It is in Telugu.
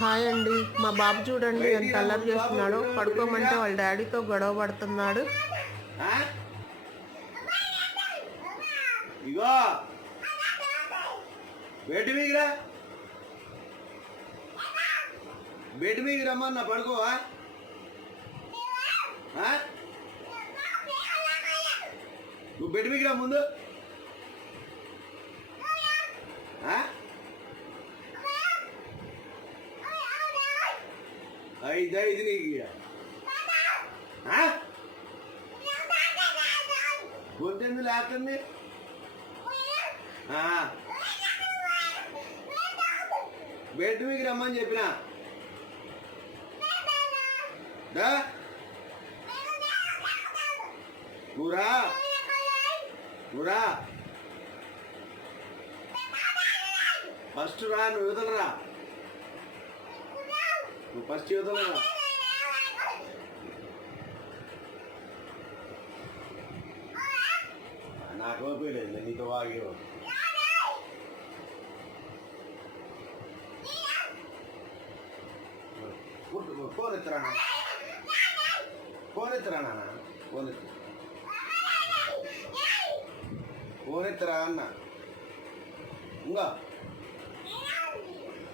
హాయ్ అండి. మా బాబు చూడండి ఎంత అల్లరి చేస్తున్నాడో. పడుకోమంటే వాళ్ళ డాడీతో గొడవ పడుతున్నాడు. ఇగో బెడ్ మీదరా, బెడ్ మీద రమ్మన్నా పడుకోవా? నువ్వు బెడ్ మీద రా ముందు. ఐదు నీకు గొంతెందు లేస్తుంది. బెడ్ మీకు రమ్మని చెప్పిన నువ్వురా, నువ్వురా ఫస్ట్ రా. నువ్వు యువతలరా, నువ్వు ఫస్ట్ యువతలరా. నాకు ఓపిలేదు నీతో వాగే. ఫోన్ ఎత్తరా, ఫోన్ ఎత్తరా నాన్న, ఫోన్ ఎత్తు, ఫోన్ ఎత్తరా అన్న. ఇంకా